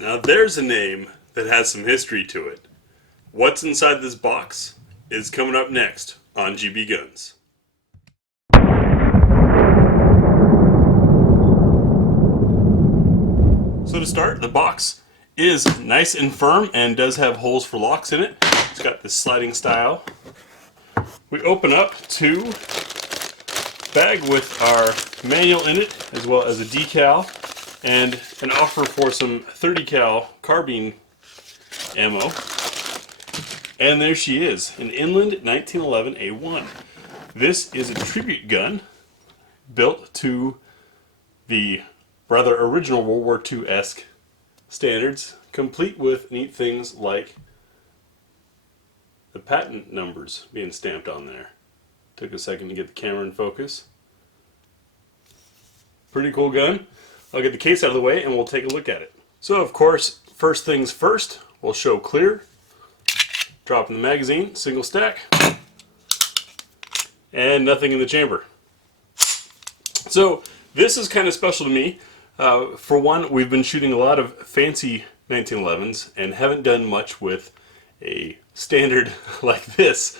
Now there's a name that has some history to it. What's inside this box is coming up next on GBGuns. So to start, the box is nice and firm and does have holes for locks in it. It's got this sliding style. We open up to a bag with our manual in it, as well as a decal and an offer for some 30 cal carbine ammo. And there she is, an Inland 1911 A1. This is a tribute gun built to the rather original World War II-esque standards, complete with neat things like the patent numbers being stamped on there. Took a second to get the camera in focus. Pretty cool gun. I'll get the case out of the way and we'll take a look at it. So of course, first things first, we'll show clear. Drop in the magazine, single stack, and nothing in the chamber. So this is kind of special to me. For one, we've been shooting a lot of fancy 1911s and haven't done much with a standard like this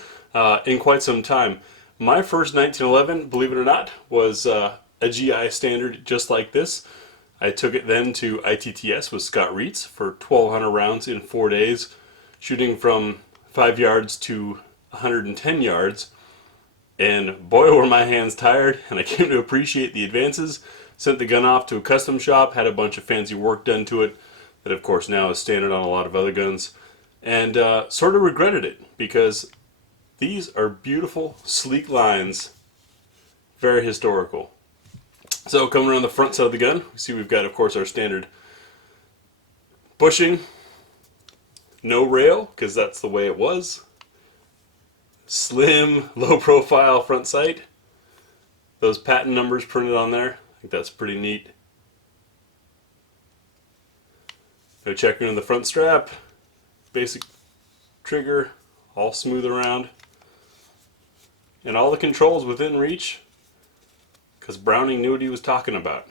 in quite some time. My first 1911, believe it or not, was a GI standard just like this. I took it then to ITTS with Scott Reitz for 1,200 rounds in 4 days, shooting from 5 yards to 110 yards. And boy, were my hands tired, and I came to appreciate the advances. Sent the gun off to a custom shop, had a bunch of fancy work done to it, that of course now is standard on a lot of other guns, and sort of regretted it, because these are beautiful, sleek lines, very historical. So coming around the front side of the gun, we see we've got, of course, our standard bushing, no rail, because that's the way it was. Slim, low profile front sight. Those patent numbers printed on there. I think that's pretty neat. No checkering on the front strap. Basic trigger, all smooth around. And all the controls within reach, because Browning knew what he was talking about.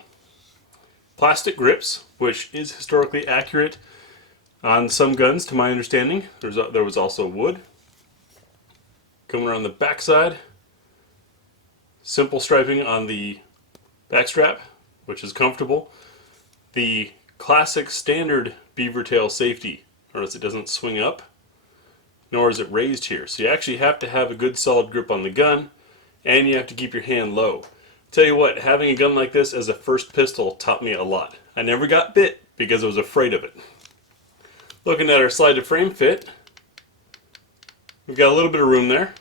Plastic grips, which is historically accurate on some guns, to my understanding. There was also wood. Coming around the back side, simple striping on the back strap, which is comfortable. The classic standard beaver tail safety, notice it doesn't swing up, nor is it raised here. So you actually have to have a good solid grip on the gun, and you have to keep your hand low. Tell you what, having a gun like this as a first pistol taught me a lot. I never got bit because I was afraid of it. Looking at our slide to frame fit, we've got a little bit of room there.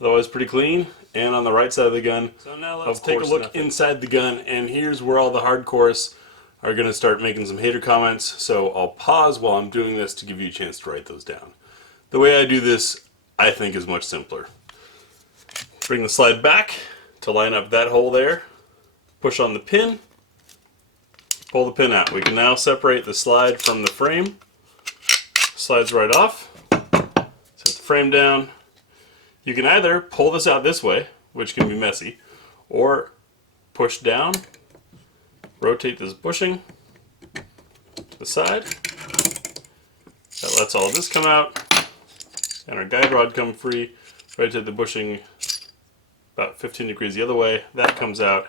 Otherwise pretty clean. And on the right side of the gun, so now let's take a look inside the gun, and here's where all the hardcores are going to start making some hater comments. So I'll pause while I'm doing this to give you a chance to write those down. The way I do this, I think, is much simpler. Bring the slide back to line up that hole there. Push on the pin. Pull the pin out. We can now separate the slide from the frame. Slides right off. Set the frame down. You can either pull this out this way, which can be messy, or push down, rotate this bushing to the side. That lets all of this come out, and our guide rod come free. Rotate the bushing about 15 degrees the other way. That comes out,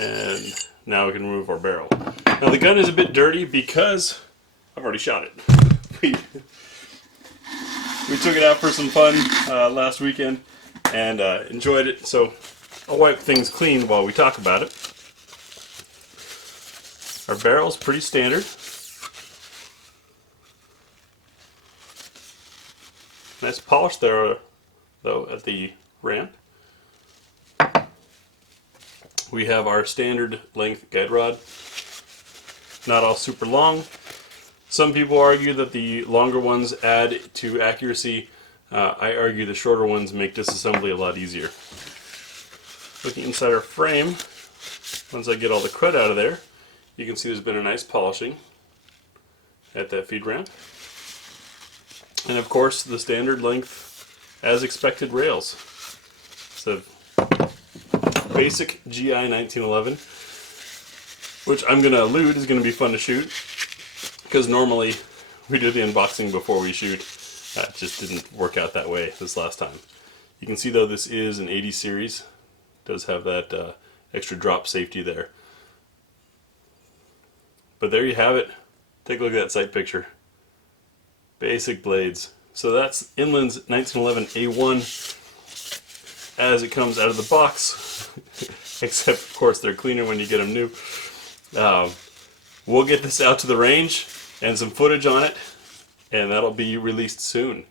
and now we can remove our barrel. Now the gun is a bit dirty because I've already shot it. We took it out for some fun last weekend and enjoyed it, so I'll wipe things clean while we talk about it. Our barrel's pretty standard. Nice polish there, though, at the ramp. We have our standard length guide rod. Not all super long. Some people argue that the longer ones add to accuracy. I argue the shorter ones make disassembly a lot easier. Looking inside our frame, once I get all the crud out of there, you can see there's been a nice polishing at that feed ramp. And of course the standard length as expected rails. So basic GI 1911. which I'm going to allude is going to be fun to shoot, because normally we do the unboxing before we shoot. That just didn't work out that way this last time. You can see though this is an 80 series. It does have that extra drop safety there. But there you have it. Take a look at that sight picture. Basic blades. So that's Inland's 1911 A1 as it comes out of the box. Except, of course, they're cleaner when you get them new. We'll get this out to the range and some footage on it, and that'll be released soon.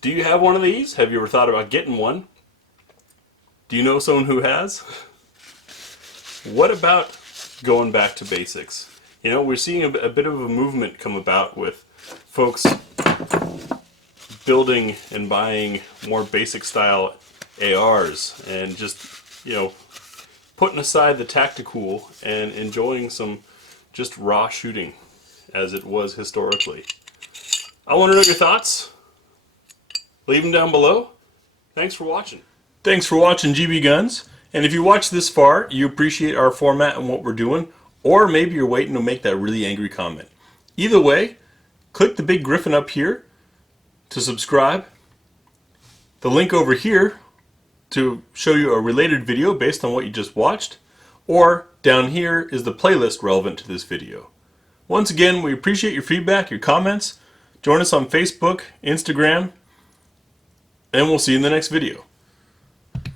Do you have one of these? Have you ever thought about getting one? Do you know someone who has? What about going back to basics? You know, we're seeing a bit of a movement come about with folks building and buying more basic style ARs and just, you know, putting aside the tactical and enjoying some just raw shooting as it was historically. I want to know your thoughts. Leave them down below. Thanks for watching. Thanks for watching GBGuns. And if you watched this far, you appreciate our format and what we're doing, or maybe you're waiting to make that really angry comment. Either way, click the big griffin up here to subscribe. The link over here to show you a related video based on what you just watched, or down here is the playlist relevant to this video. Once again, we appreciate your feedback, your comments. Join us on Facebook, Instagram, and we'll see you in the next video.